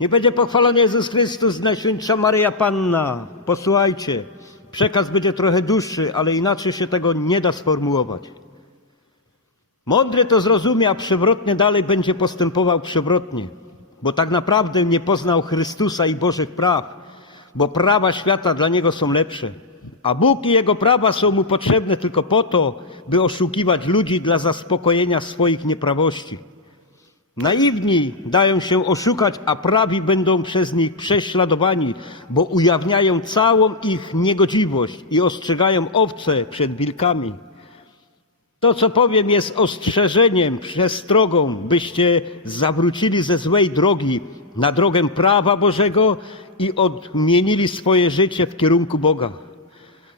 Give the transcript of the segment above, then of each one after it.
Nie będzie pochwalony Jezus Chrystus, Najświętsza Maryja Panna. Posłuchajcie, przekaz będzie trochę dłuższy, ale inaczej się tego nie da sformułować. Mądry to zrozumie, a przewrotny dalej będzie postępował przewrotnie, bo tak naprawdę nie poznał Chrystusa i Bożych praw, bo prawa świata dla niego są lepsze. A Bóg i Jego prawa są mu potrzebne tylko po to, by oszukiwać ludzi dla zaspokojenia swoich nieprawości. Naiwni dają się oszukać, a prawi będą przez nich prześladowani, bo ujawniają całą ich niegodziwość i ostrzegają owce przed wilkami. To, co powiem, jest ostrzeżeniem, przestrogą, byście zawrócili ze złej drogi na drogę prawa Bożego i odmienili swoje życie w kierunku Boga.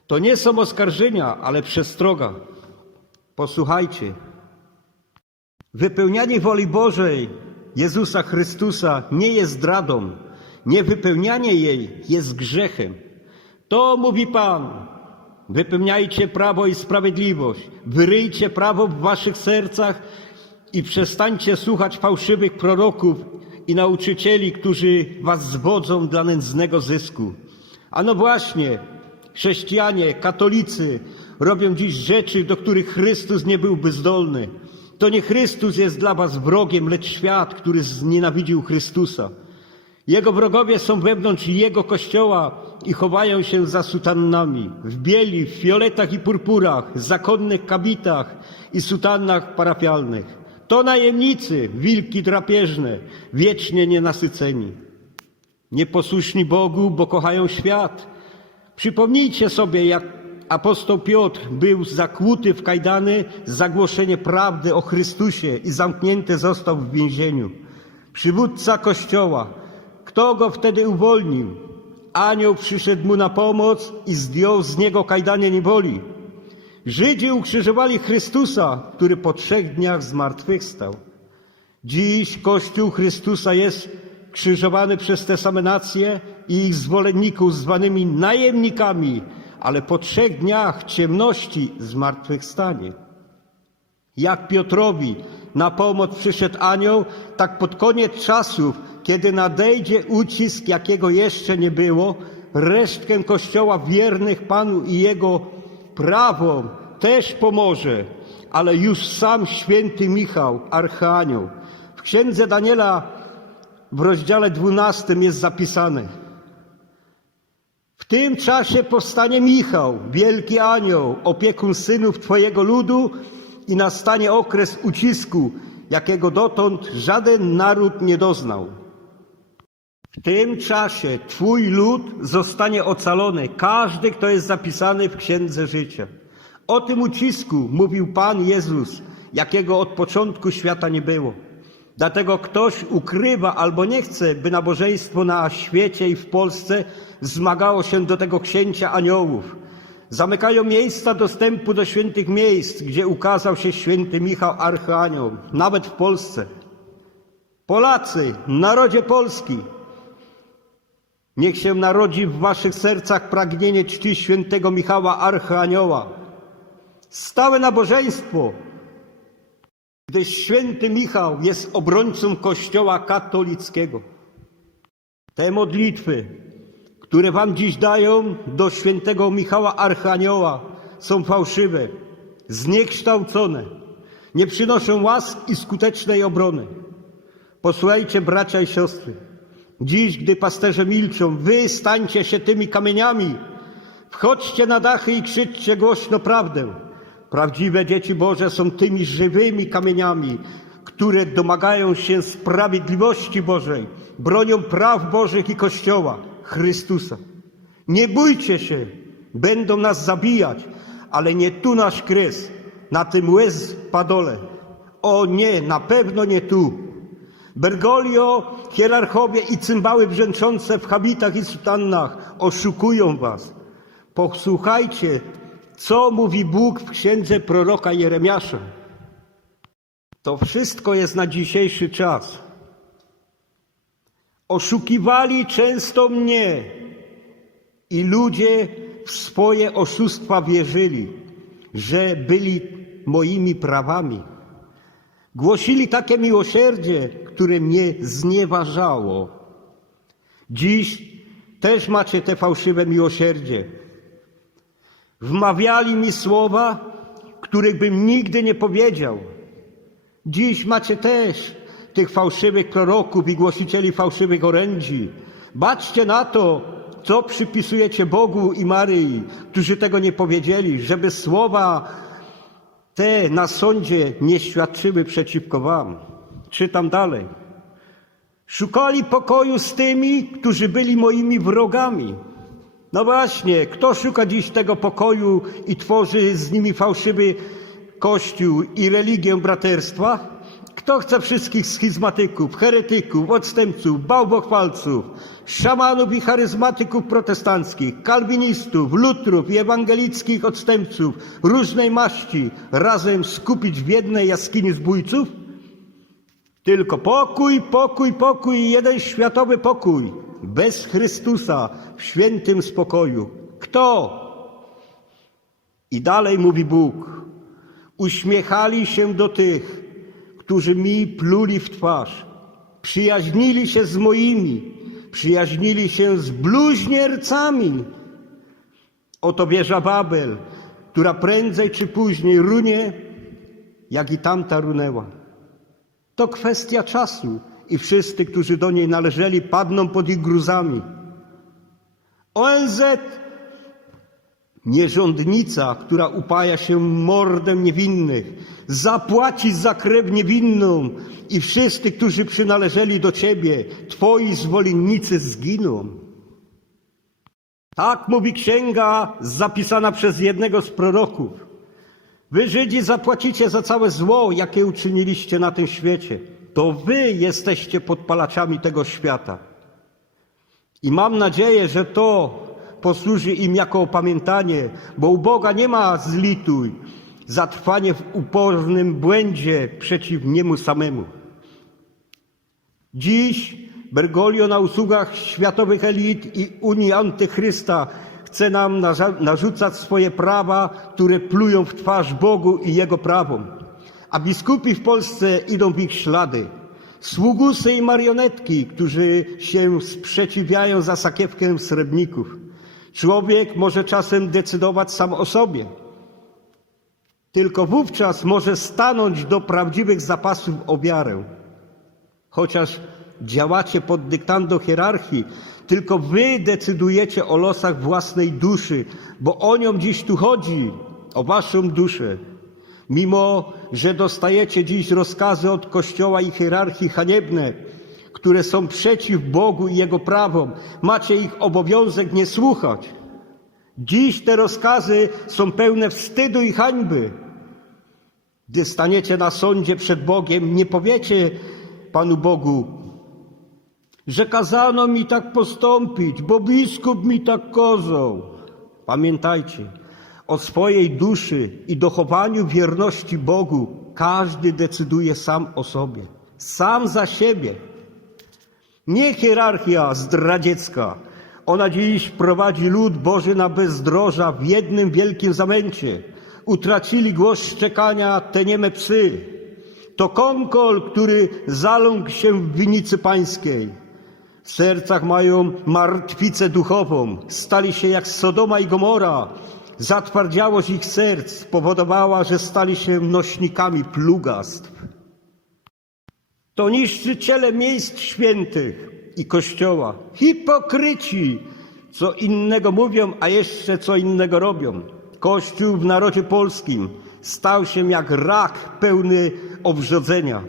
To nie są oskarżenia, ale przestroga. Posłuchajcie. Wypełnianie woli Bożej Jezusa Chrystusa nie jest zdradą. Niewypełnianie jej jest grzechem. To mówi Pan. Wypełniajcie prawo i sprawiedliwość. Wyryjcie prawo w waszych sercach i przestańcie słuchać fałszywych proroków i nauczycieli, którzy was zwodzą dla nędznego zysku. A no właśnie, chrześcijanie, katolicy robią dziś rzeczy, do których Chrystus nie byłby zdolny. To nie Chrystus jest dla was wrogiem, lecz świat, który znienawidził Chrystusa. Jego wrogowie są wewnątrz Jego kościoła i chowają się za sutannami, w bieli, w fioletach i purpurach, zakonnych kabitach i sutannach parafialnych. To najemnicy, wilki drapieżne, wiecznie nienasyceni. Nieposłuszni Bogu, bo kochają świat. Przypomnijcie sobie, jak apostoł Piotr był zakłuty w kajdany za głoszenie prawdy o Chrystusie i zamknięty został w więzieniu. Przywódca Kościoła, kto go wtedy uwolnił? Anioł przyszedł mu na pomoc i zdjął z niego kajdanie niewoli. Żydzi ukrzyżowali Chrystusa, który po trzech dniach zmartwychwstał. Dziś Kościół Chrystusa jest krzyżowany przez te same nacje i ich zwolenników zwanymi najemnikami, ale po trzech dniach ciemności zmartwychwstanie. Jak Piotrowi na pomoc przyszedł anioł, tak pod koniec czasów, kiedy nadejdzie ucisk, jakiego jeszcze nie było, resztkę Kościoła wiernych Panu i Jego prawom też pomoże, ale już sam święty Michał, archanioł. W księdze Daniela w rozdziale 12 jest zapisane. Tym czasie powstanie Michał, wielki anioł, opiekun synów Twojego ludu i nastanie okres ucisku, jakiego dotąd żaden naród nie doznał. W tym czasie Twój lud zostanie ocalony, każdy, kto jest zapisany w Księdze Życia. O tym ucisku mówił Pan Jezus, jakiego od początku świata nie było. Dlatego ktoś ukrywa albo nie chce, by nabożeństwo na świecie i w Polsce zmagało się do tego księcia aniołów. Zamykają miejsca dostępu do świętych miejsc, gdzie ukazał się święty Michał Archanioł, nawet w Polsce. Polacy, narodzie Polski, niech się narodzi w waszych sercach pragnienie czci świętego Michała Archanioła. Stałe nabożeństwo, gdyż święty Michał jest obrońcą Kościoła katolickiego. Te modlitwy, które wam dziś dają do świętego Michała Archanioła, są fałszywe, zniekształcone, nie przynoszą łask i skutecznej obrony. Posłuchajcie, bracia i siostry, dziś, gdy pasterze milczą, wy stańcie się tymi kamieniami, wchodźcie na dachy i krzyczcie głośno prawdę. Prawdziwe dzieci Boże są tymi żywymi kamieniami, które domagają się sprawiedliwości Bożej, bronią praw Bożych i Kościoła, Chrystusa. Nie bójcie się, będą nas zabijać, ale nie tu nasz kres, na tym łez padole. O nie, na pewno nie tu. Bergoglio, hierarchowie i cymbały brzęczące w habitach i sutannach oszukują was. Posłuchajcie, co mówi Bóg w księdze proroka Jeremiasza. To wszystko jest na dzisiejszy czas. Oszukiwali często mnie i ludzie w swoje oszustwa wierzyli, że byli moimi prawami. Głosili takie miłosierdzie, które mnie znieważało. Dziś też macie te fałszywe miłosierdzie. Wmawiali mi słowa, których bym nigdy nie powiedział. Dziś macie też tych fałszywych proroków i głosicieli fałszywych orędzi. Baczcie na to, co przypisujecie Bogu i Maryi, którzy tego nie powiedzieli, żeby słowa te na sądzie nie świadczyły przeciwko wam. Czytam dalej. Szukali pokoju z tymi, którzy byli moimi wrogami. No właśnie, kto szuka dziś tego pokoju i tworzy z nimi fałszywy kościół i religię braterstwa? Kto chce wszystkich schizmatyków, heretyków, odstępców, bałwochwalców, szamanów i charyzmatyków protestanckich, kalwinistów, lutrów i ewangelickich odstępców różnej maści razem skupić w jednej jaskini zbójców? Tylko pokój, pokój, pokój i jeden światowy pokój. Bez Chrystusa w świętym spokoju. Kto? I dalej mówi Bóg. Uśmiechali się do tych, którzy mi pluli w twarz. Przyjaźnili się z moimi. Przyjaźnili się z bluźniercami. Oto wieża Babel, która prędzej czy później runie, jak i tamta runęła. To kwestia czasu i wszyscy, którzy do niej należeli, padną pod ich gruzami. ONZ, nierządnica, która upaja się mordem niewinnych, zapłaci za krew niewinną i wszyscy, którzy przynależeli do Ciebie, Twoi zwolennicy zginą. Tak mówi księga zapisana przez jednego z proroków. Wy Żydzi zapłacicie za całe zło, jakie uczyniliście na tym świecie. To wy jesteście podpalaczami tego świata. I mam nadzieję, że to posłuży im jako opamiętanie, bo u Boga nie ma zlituj za trwanie w upornym błędzie przeciw niemu samemu. Dziś Bergoglio na usługach światowych elit i Unii Antychrysta chce nam narzucać swoje prawa, które plują w twarz Bogu i Jego prawom. A biskupi w Polsce idą w ich ślady. Sługusy i marionetki, którzy się sprzeciwiają za sakiewkę srebrników. Człowiek może czasem decydować sam o sobie. Tylko wówczas może stanąć do prawdziwych zapasów o wiarę. Chociaż działacie pod dyktando hierarchii, tylko wy decydujecie o losach własnej duszy, bo o nią dziś tu chodzi, o waszą duszę. Mimo, że dostajecie dziś rozkazy od Kościoła i hierarchii haniebne, które są przeciw Bogu i Jego prawom, macie ich obowiązek nie słuchać. Dziś te rozkazy są pełne wstydu i hańby. Gdy staniecie na sądzie przed Bogiem, nie powiecie Panu Bogu, że kazano mi tak postąpić, bo biskup mi tak kozał. Pamiętajcie, o swojej duszy i dochowaniu wierności Bogu każdy decyduje sam o sobie, sam za siebie. Nie hierarchia zdradziecka. Ona dziś prowadzi lud Boży na bezdroża w jednym wielkim zamęcie. Utracili głos szczekania te nieme psy. To konkol, który zaląkł się w winicy pańskiej. W sercach mają martwicę duchową, stali się jak Sodoma i Gomora. Zatwardziałość ich serc spowodowała, że stali się nośnikami plugastw. To niszczyciele miejsc świętych i kościoła, hipokryci, co innego mówią, a jeszcze co innego robią. Kościół w narodzie polskim stał się jak rak pełny obrzodzenia.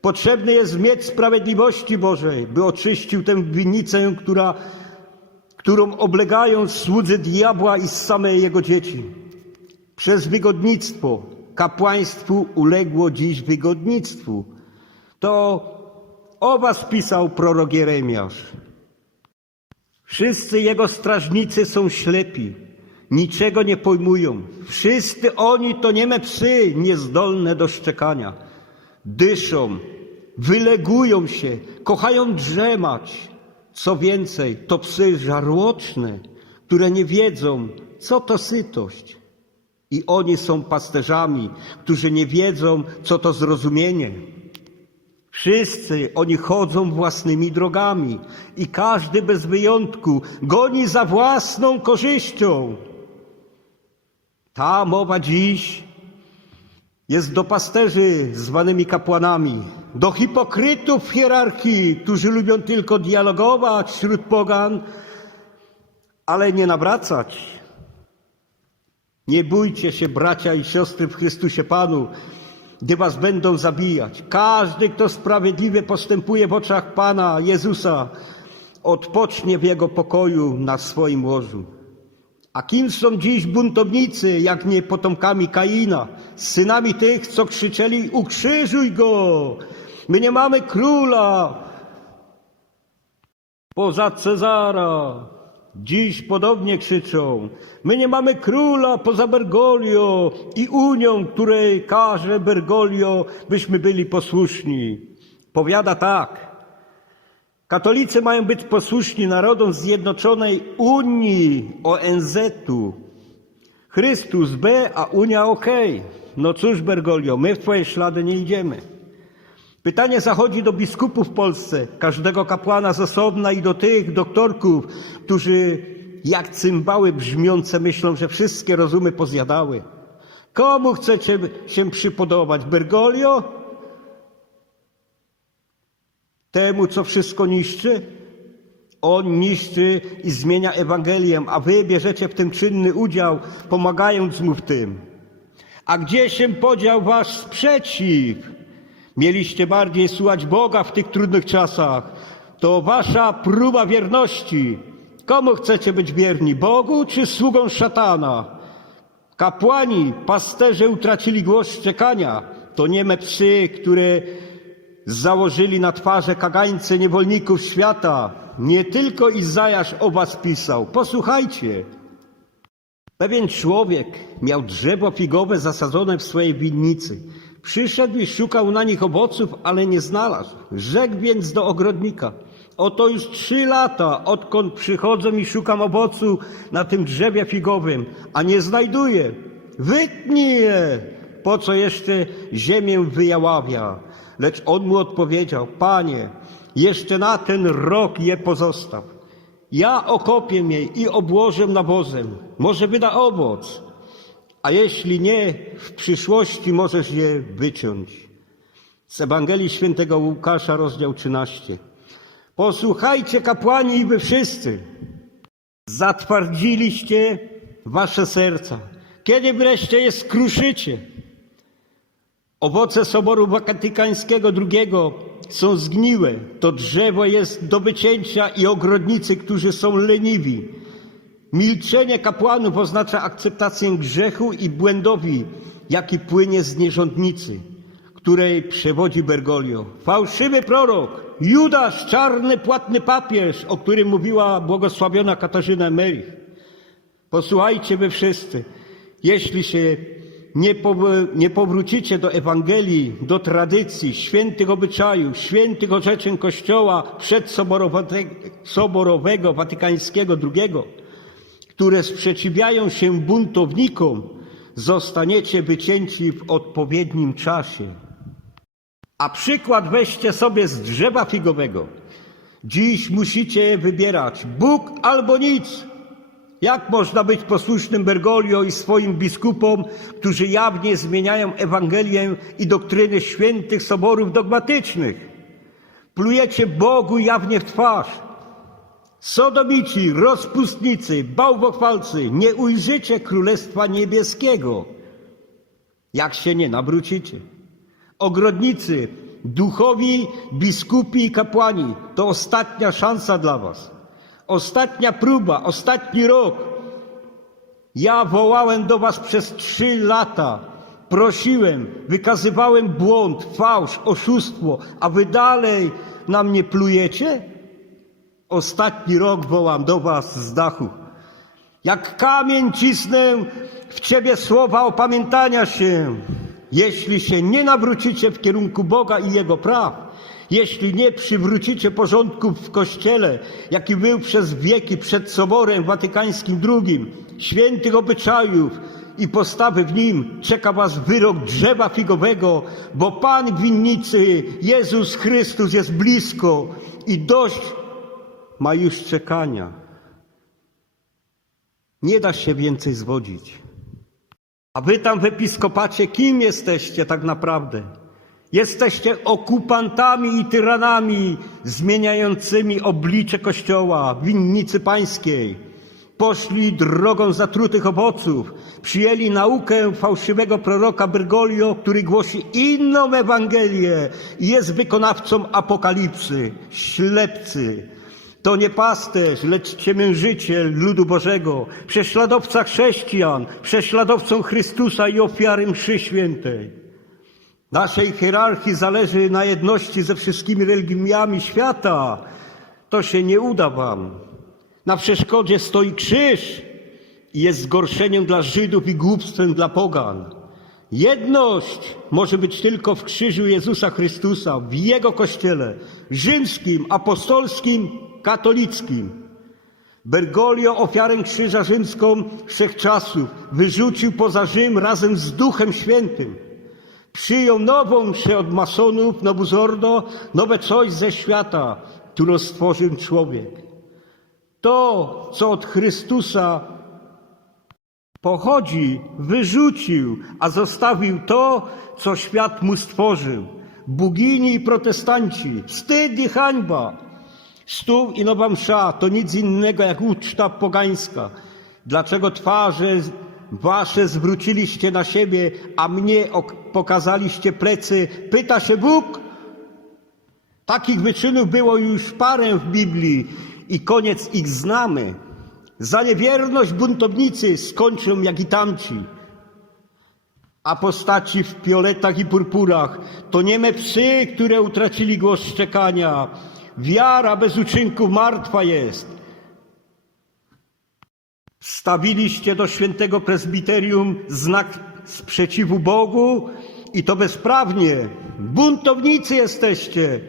Potrzebny jest miecz sprawiedliwości Bożej, by oczyścił tę winnicę, która, którą oblegają słudzy diabła i same jego dzieci. Przez wygodnictwo kapłaństwu uległo dziś wygodnictwu. To o was pisał prorok Jeremiasz. Wszyscy jego strażnicy są ślepi, niczego nie pojmują. Wszyscy oni to nieme psy, niezdolne do szczekania. Dyszą, wylegują się, kochają drzemać. Co więcej, to psy żarłoczne, które nie wiedzą, co to sytość. I oni są pasterzami, którzy nie wiedzą, co to zrozumienie. Wszyscy oni chodzą własnymi drogami i każdy bez wyjątku goni za własną korzyścią. Ta mowa dziś jest do pasterzy zwanymi kapłanami, do hipokrytów w hierarchii, którzy lubią tylko dialogować wśród pogan, ale nie nawracać. Nie bójcie się, bracia i siostry w Chrystusie Panu, gdy was będą zabijać. Każdy, kto sprawiedliwie postępuje w oczach Pana Jezusa, odpocznie w Jego pokoju na swoim łożu. A kim są dziś buntownicy, jak nie potomkami Kaina, synami tych, co krzyczeli ukrzyżuj go! My nie mamy króla poza Cezara. Dziś podobnie krzyczą. My nie mamy króla poza Bergoglio i Unią, której każe Bergoglio, byśmy byli posłuszni. Powiada tak. Katolicy mają być posłuszni narodom Zjednoczonej Unii ONZ-u. Chrystus B, a Unia OK. No cóż, Bergoglio, my w Twoje ślady nie idziemy. Pytanie zachodzi do biskupów w Polsce, każdego kapłana z osobna i do tych doktorków, którzy jak cymbały brzmiące myślą, że wszystkie rozumy pozjadały. Komu chcecie się przypodobać? Bergoglio? Temu, co wszystko niszczy? On niszczy i zmienia Ewangelię, a wy bierzecie w tym czynny udział, pomagając mu w tym. A gdzie się podział wasz sprzeciw? Mieliście bardziej słuchać Boga w tych trudnych czasach. To wasza próba wierności. Komu chcecie być wierni? Bogu czy sługą szatana? Kapłani, pasterze utracili głos szczekania. To nieme psy, które założyli na twarze kagańce niewolników świata. Nie tylko Izajasz o was pisał. Posłuchajcie. Pewien człowiek miał drzewo figowe zasadzone w swojej winnicy. Przyszedł i szukał na nich owoców, ale nie znalazł. Rzekł więc do ogrodnika: Oto już trzy lata, odkąd przychodzę i szukam owocu na tym drzewie figowym, a nie znajduję. Wytnij je, po co jeszcze ziemię wyjaławia. Lecz on mu odpowiedział: Panie, jeszcze na ten rok je pozostaw. Ja okopię je i obłożę nawozem. Może wyda owoc, a jeśli nie, w przyszłości możesz je wyciąć. Z Ewangelii Świętego Łukasza, rozdział 13. Posłuchajcie, kapłani, i wy wszyscy. Zatwardziliście wasze serca. Kiedy wreszcie je skruszycie? Owoce Soboru Watykańskiego II są zgniłe. To drzewo jest do wycięcia i ogrodnicy, którzy są leniwi. Milczenie kapłanów oznacza akceptację grzechu i błędowi, jaki płynie z nierządnicy, której przewodzi Bergoglio. Fałszywy prorok, Judasz, czarny, płatny papież, o którym mówiła błogosławiona Katarzyna Merich. Posłuchajcie wy wszyscy, jeśli się nie, nie powrócicie do Ewangelii, do tradycji, świętych obyczajów, świętych orzeczeń Kościoła przedsoborowego Soborowego Watykańskiego II, które sprzeciwiają się buntownikom, zostaniecie wycięci w odpowiednim czasie. A przykład weźcie sobie z drzewa figowego. Dziś musicie wybierać Bóg albo nic. Jak można być posłusznym Bergoglio i swoim biskupom, którzy jawnie zmieniają Ewangelię i doktryny świętych soborów dogmatycznych? Plujecie Bogu jawnie w twarz. Sodomici, rozpustnicy, bałwochwalcy, nie ujrzycie Królestwa Niebieskiego, jak się nie nawrócicie. Ogrodnicy, duchowi, biskupi i kapłani, to ostatnia szansa dla was. Ostatnia próba, ostatni rok. Ja wołałem do was przez trzy lata. Prosiłem, wykazywałem błąd, fałsz, oszustwo, a wy dalej na mnie plujecie? Ostatni rok wołam do was z dachu. Jak kamień cisnę w ciebie słowa opamiętania się. Jeśli się nie nawrócicie w kierunku Boga i Jego praw, jeśli nie przywrócicie porządku w Kościele, jaki był przez wieki przed Soborem Watykańskim II, świętych obyczajów, i postawy w nim czeka was wyrok drzewa figowego, bo Pan winnicy, Jezus Chrystus jest blisko i dość ma już czekania. Nie da się więcej zwodzić. A wy tam w episkopacie kim jesteście tak naprawdę? Jesteście okupantami i tyranami zmieniającymi oblicze Kościoła, winnicy pańskiej. Poszli drogą zatrutych owoców, przyjęli naukę fałszywego proroka Bergoglio, który głosi inną Ewangelię i jest wykonawcą apokalipsy, ślepcy. To nie pasterz, lecz ciemiężyciel ludu Bożego, prześladowca chrześcijan, prześladowcą Chrystusa i ofiary mszy świętej. Naszej hierarchii zależy na jedności ze wszystkimi religiami świata. To się nie uda wam. Na przeszkodzie stoi krzyż i jest zgorszeniem dla Żydów i głupstwem dla pogan. Jedność może być tylko w krzyżu Jezusa Chrystusa, w Jego Kościele, rzymskim, apostolskim, katolickim. Bergoglio ofiarę krzyża rzymską wszechczasów wyrzucił poza Rzym razem z Duchem Świętym. Przyjął nową mszę od masonów, nowus ordo, nowe coś ze świata, którą stworzył człowiek. To, co od Chrystusa pochodzi, wyrzucił, a zostawił to, co świat mu stworzył. Bugini i protestanci, wstyd i hańba. Stół i nowa msza to nic innego jak uczta pogańska. Dlaczego twarze wasze zwróciliście na siebie, a mnie ok- pokazaliście plecy? Pyta się Bóg. Takich wyczynów było już parę w Biblii i koniec ich znamy. Za niewierność buntownicy skończą jak i tamci. A postaci w fioletach i purpurach to nieme psy, które utracili głos szczekania. Wiara bez uczynków martwa jest. Stawiliście do świętego prezbiterium znak sprzeciwu Bogu i to bezprawnie. Buntownicy jesteście.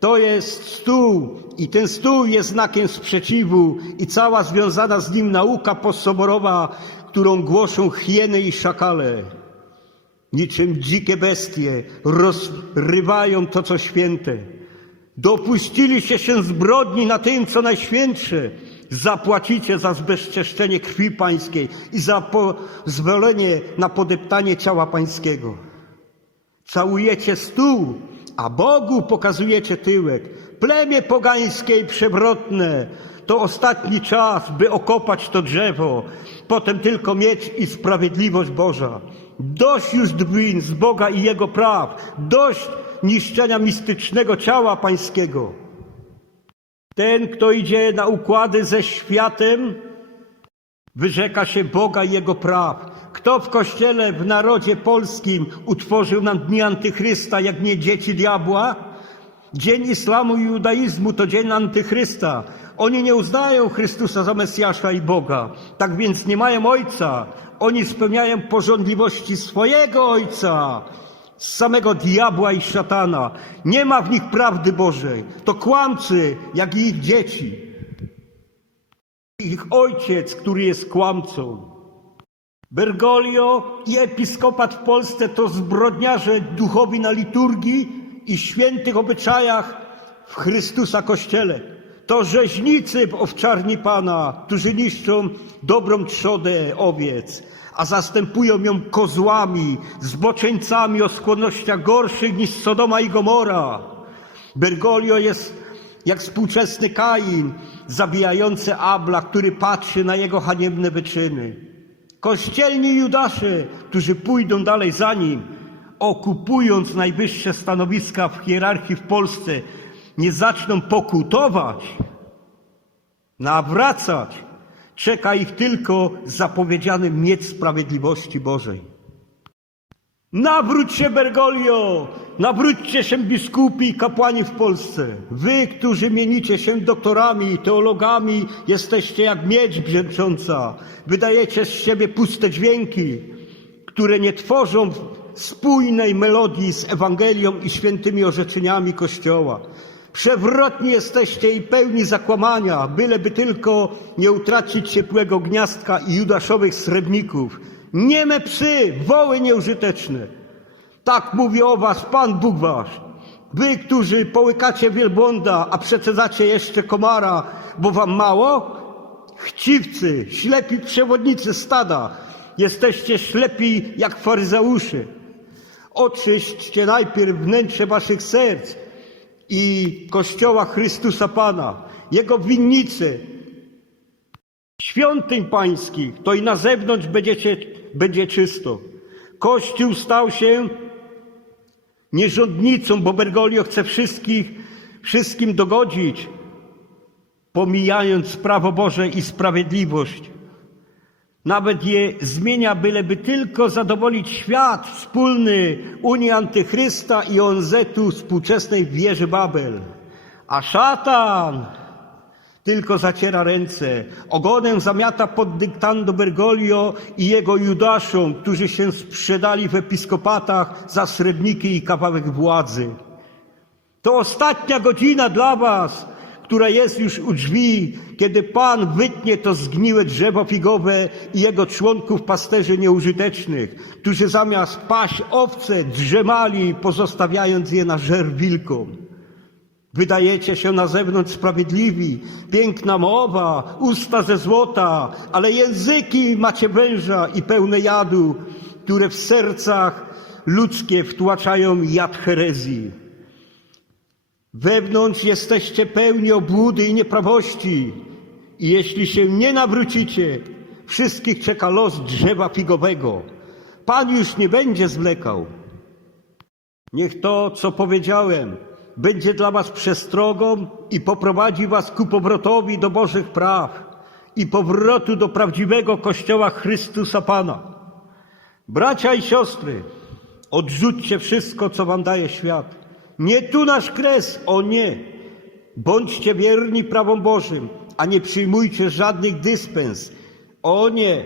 To jest stół i ten stół jest znakiem sprzeciwu i cała związana z nim nauka postsoborowa, którą głoszą hieny i szakale. Niczym dzikie bestie rozrywają to, co święte. Dopuściliście się zbrodni na tym, co najświętsze. Zapłacicie za zbezczeszczenie krwi pańskiej i za pozwolenie na podeptanie ciała pańskiego. Całujecie stół, a Bogu pokazujecie tyłek. Plemię pogańskie i przewrotne. To ostatni czas, by okopać to drzewo. Potem tylko miecz i sprawiedliwość Boża. Dość już drwin z Boga i Jego praw. Dość niszczenia mistycznego ciała pańskiego. Ten, kto idzie na układy ze światem, wyrzeka się Boga i Jego praw. Kto w Kościele, w narodzie polskim utworzył nam dni antychrysta, jak nie dzieci diabła? Dzień islamu i judaizmu to dzień antychrysta. Oni nie uznają Chrystusa za Mesjasza i Boga. Tak więc nie mają Ojca. Oni spełniają porządliwości swojego Ojca, z samego diabła i szatana. Nie ma w nich prawdy Bożej. To kłamcy, jak i ich dzieci. Ich ojciec, który jest kłamcą. Bergoglio i episkopat w Polsce to zbrodniarze duchowi na liturgii i świętych obyczajach w Chrystusa Kościele. To rzeźnicy w owczarni Pana, którzy niszczą dobrą trzodę owiec, a zastępują ją kozłami, zboczeńcami o skłonnościach gorszych niż Sodoma i Gomora. Bergoglio jest jak współczesny Kain, zabijający Abla, który patrzy na jego haniebne wyczyny. Kościelni Judasze, którzy pójdą dalej za nim, okupując najwyższe stanowiska w hierarchii w Polsce, nie zaczną pokutować, nawracać, czeka ich tylko zapowiedziany miecz sprawiedliwości Bożej. Nawróć się, Bergoglio! Nawróćcie się biskupi i kapłani w Polsce. Wy, którzy mienicie się doktorami, teologami, jesteście jak miedź brzęcząca. Wydajecie z siebie puste dźwięki, które nie tworzą spójnej melodii z Ewangelią i świętymi orzeczeniami Kościoła. Przewrotni jesteście i pełni zakłamania, byleby tylko nie utracić ciepłego gniazdka i judaszowych srebrników. nieme psy, woły nieużyteczne. Tak mówi o was Pan Bóg wasz. Wy, którzy połykacie wielbłąda, a przecedzacie jeszcze komara, bo wam mało? Chciwcy, ślepi przewodnicy stada, jesteście ślepi jak faryzeusze. Oczyśćcie najpierw wnętrze waszych serc i Kościoła Chrystusa Pana, Jego winnice, świątyń pańskich, to i na zewnątrz będziecie, będzie czysto. Kościół stał się nierządnicą, bo Bergoglio chce wszystkich, wszystkim dogodzić, pomijając prawo Boże i sprawiedliwość. Nawet je zmienia, byleby tylko zadowolić świat wspólny Unii Antychrysta i ONZ-u współczesnej wieży Babel. A szatan tylko zaciera ręce, ogonem zamiata pod dyktando Bergoglio i jego Judaszom, którzy się sprzedali w episkopatach za srebrniki i kawałek władzy. To ostatnia godzina dla was, która jest już u drzwi, kiedy Pan wytnie to zgniłe drzewo figowe i jego członków pasterzy nieużytecznych, którzy zamiast paść owce drzemali, pozostawiając je na żer wilkom. Wydajecie się na zewnątrz sprawiedliwi, piękna mowa, usta ze złota, ale języki macie węża i pełne jadu, które w sercach ludzkie wtłaczają jad herezji. Wewnątrz jesteście pełni obłudy i nieprawości. I jeśli się nie nawrócicie, wszystkich czeka los drzewa figowego. Pan już nie będzie zwlekał. Niech to, co powiedziałem, będzie dla was przestrogą i poprowadzi was ku powrotowi do Bożych praw i powrotu do prawdziwego Kościoła Chrystusa Pana. Bracia i siostry, odrzućcie wszystko, co wam daje świat. Nie tu nasz kres, o nie. Bądźcie wierni prawom Bożym, a nie przyjmujcie żadnych dyspens. O nie.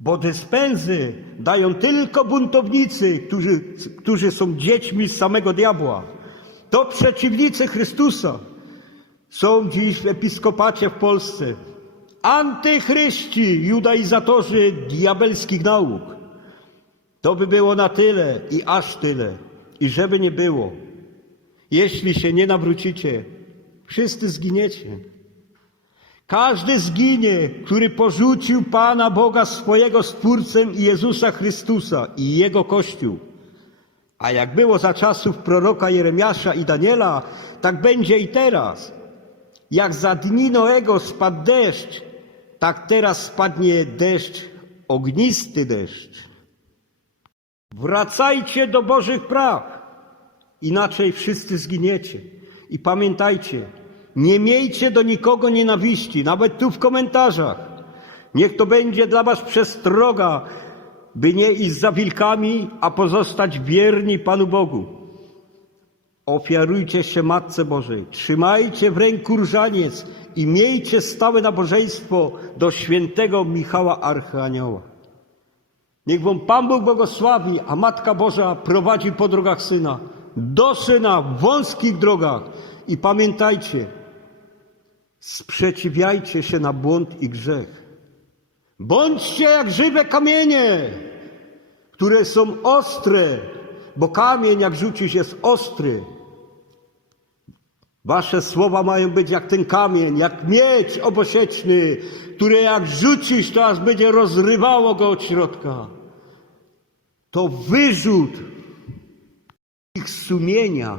Bo dyspensy dają tylko buntownicy, którzy, którzy są dziećmi z samego diabła. To przeciwnicy Chrystusa są dziś w episkopacie w Polsce. Antychryści, judaizatorzy diabelskich nauk. To by było na tyle i aż tyle. I żeby nie było, jeśli się nie nawrócicie, wszyscy zginiecie. Każdy zginie, który porzucił Pana Boga swojego Stwórcę i Jezusa Chrystusa i Jego Kościół. A jak było za czasów proroka Jeremiasza i Daniela, tak będzie i teraz. Jak za dni Noego spadł deszcz, tak teraz spadnie deszcz, ognisty deszcz. Wracajcie do Bożych praw, inaczej wszyscy zginiecie. I pamiętajcie, nie miejcie do nikogo nienawiści, nawet tu w komentarzach. Niech to będzie dla Was przestroga, by nie iść za wilkami, a pozostać wierni Panu Bogu. Ofiarujcie się Matce Bożej, trzymajcie w ręku różaniec i miejcie stałe nabożeństwo do świętego Michała Archanioła. Niech wam Pan Bóg błogosławi, a Matka Boża prowadzi po drogach Syna, do Syna w wąskich drogach. I pamiętajcie, sprzeciwiajcie się na błąd i grzech. Bądźcie jak żywe kamienie, które są ostre, bo kamień jak rzucisz jest ostry. Wasze słowa mają być jak ten kamień, jak miecz obosieczny, który jak rzucisz, to aż będzie rozrywało go od środka. To wyrzut ich sumienia